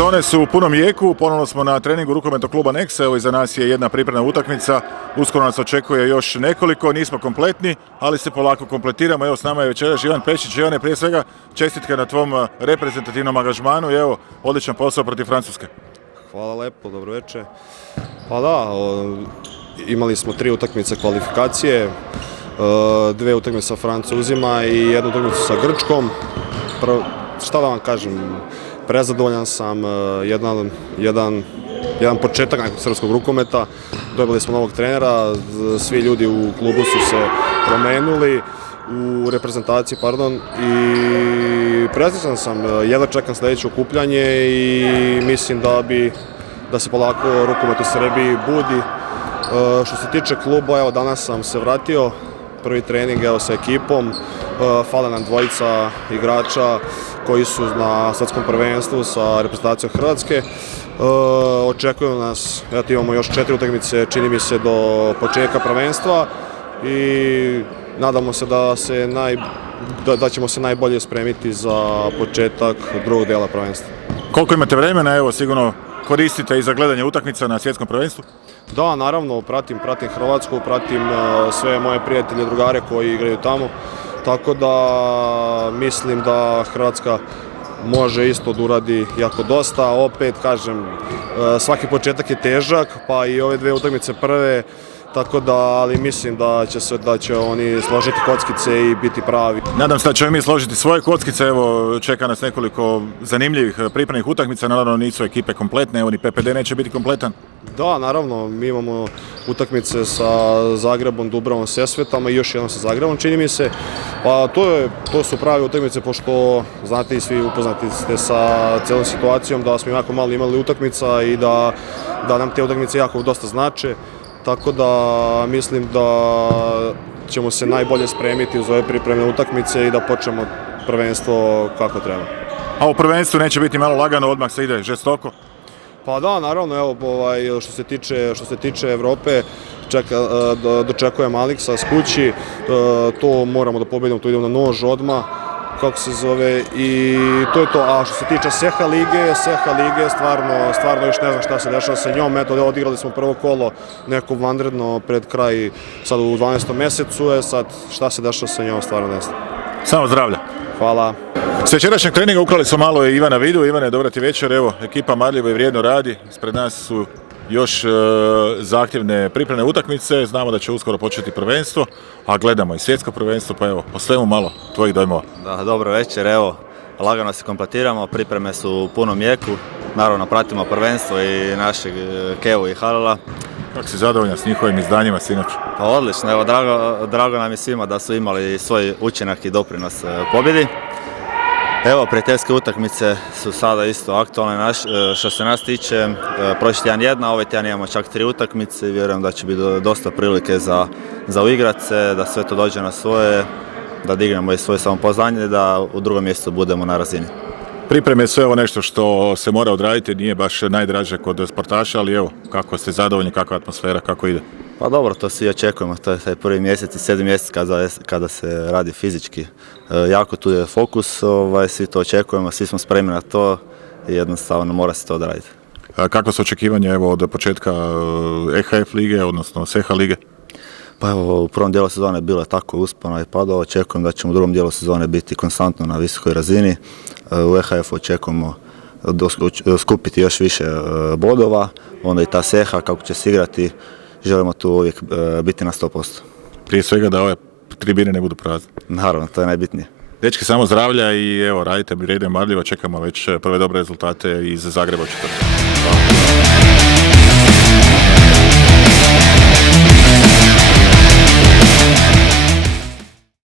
sezone su u punom jeku, ponovno smo na treningu rukometnog kluba Nexa, evo iza nas je jedna pripremna utakmica, uskoro nas očekuje još nekoliko, nismo kompletni, ali se polako kompletiramo. Evo s nama je večeras Ivan Pešić. Ivane, prije svega čestitke na tvom reprezentativnom angažmanu i evo, odličan posao protiv Francuske. Hvala lepo, dobro večer. Pa da, imali smo 3 utakmice kvalifikacije, 2 utakmice sa Francuzima i 1 utakmicu sa Grčkom. Šta da vam kažem, prezadovoljan sam, jedan početak nekog srpskog rukometa. Dobili smo novog trenera, svi ljudi u klubu su se promenuli, u reprezentaciji, i presrećan sam, jedva čekam sljedeće okupljanje i mislim da se polako rukomet u Srbiji budi. Što se tiče kluba, evo danas sam se vratio, prvi trening sa ekipom, fale nam 2 igrača koji su na svetskom prvenstvu sa reprezentacijom Hrvatske. Očekuju nas, imamo još 4 utakmice, čini mi se, do početka prvenstva i nadamo se da ćemo se najbolje spremiti za početak drugog dela prvenstva. Koliko imate vremena, evo sigurno koristite i za gledanje utakmica na svjetskom prvenstvu? Da, naravno, pratim Hrvatsku, pratim sve moje prijatelje, drugare koji igraju tamo, tako da mislim da Hrvatska može isto da uradi jako dosta. Opet, kažem, svaki početak je težak, pa i ove 2 utakmice prve, tako da, ali mislim da će oni složiti kockice i biti pravi. Nadam se da ćemo mi složiti svoje kockice, evo čeka nas nekoliko zanimljivih pripremnih utakmica, naravno nisu ekipe kompletne, evo ni PPD neće biti kompletan. Da, naravno, mi imamo utakmice sa Zagrebom, Dubravom, Sesvetama i još jednom sa Zagrebom, čini mi se. Pa to su pravi utakmice, pošto znate i svi upoznati ste sa celom situacijom, da smo jako malo imali utakmica i da nam te utakmice jako dosta znače. Tako da mislim da ćemo se najbolje spremiti uz ove pripremne utakmice i da počnemo prvenstvo kako treba. A u prvenstvu neće biti malo lagano, odmah se ide žestoko? Pa da, naravno, evo, što se tiče Evrope, dočekujem Aliksa s kući, to moramo da pobedimo, to idemo na nož odmah, kako se zove, i to je to. A što se tiče Seha lige, stvarno još ne znam šta se dešava sa njom. Eto, odigrali smo prvo kolo neko vanredno pred kraj, sad u 12. mesecu, sad šta se dešava sa njom, stvarno ne znam. Samo zdravlja. Hvala. S večerašnjeg treninga ukrali smo malo i Ivana Vidu. Ivane, dobra ti večer, evo, ekipa marljivo i vrijedno radi, ispred nas su još zahtjevne pripremne utakmice, znamo da će uskoro početi prvenstvo, a gledamo i svjetsko prvenstvo, pa evo, o svemu malo tvojih dojmova. Da, dobro večer, evo, lagano se kompletiramo, pripreme su u punom jeku, naravno pratimo prvenstvo i našeg Kevu i Halala. Kako si zadovoljan s njihovim izdanjima sinoć? Pa odlično, evo, drago nam je svima da su imali svoj učinak i doprinos pobjedi. Evo, prijateljske utakmice su sada isto aktualne što se nas tiče. Prošli tjedan jedna, ovaj tjedan imamo čak 3 utakmice i vjerujem da će biti dosta prilike za uigrat se, da sve to dođe na svoje, da dignemo i svoje samopouzdanje i da u drugom mjestu budemo na razini. Pripreme su evo nešto što se mora odraditi, nije baš najdraže kod sportaša, ali evo, kako ste zadovoljni, kakva atmosfera, kako ide? Pa dobro, to svi očekujemo, to je taj prvi mjesec i 7. mjesec kada se radi fizički. Jako tu je fokus, svi to očekujemo, svi smo spremni na to i jednostavno mora se to odraditi. Kako su očekivanja evo, od početka EHF lige, odnosno SEHA lige? Pa evo, u prvom dijelu sezone bilo je tako uspano i padalo, očekujem da ćemo u drugom dijelu sezone biti konstantno na visokoj razini. U EHF očekujemo skupiti još više bodova, onda i ta SEHA kako će se igrati, želimo tu uvijek biti na 100%. Prije svega da ove tribine ne budu prazne. Naravno, to je najbitnije. Dečki, samo zdravlja i evo, radite vrijedno i marljivo, čekamo već prve dobre rezultate iz Zagreba 4.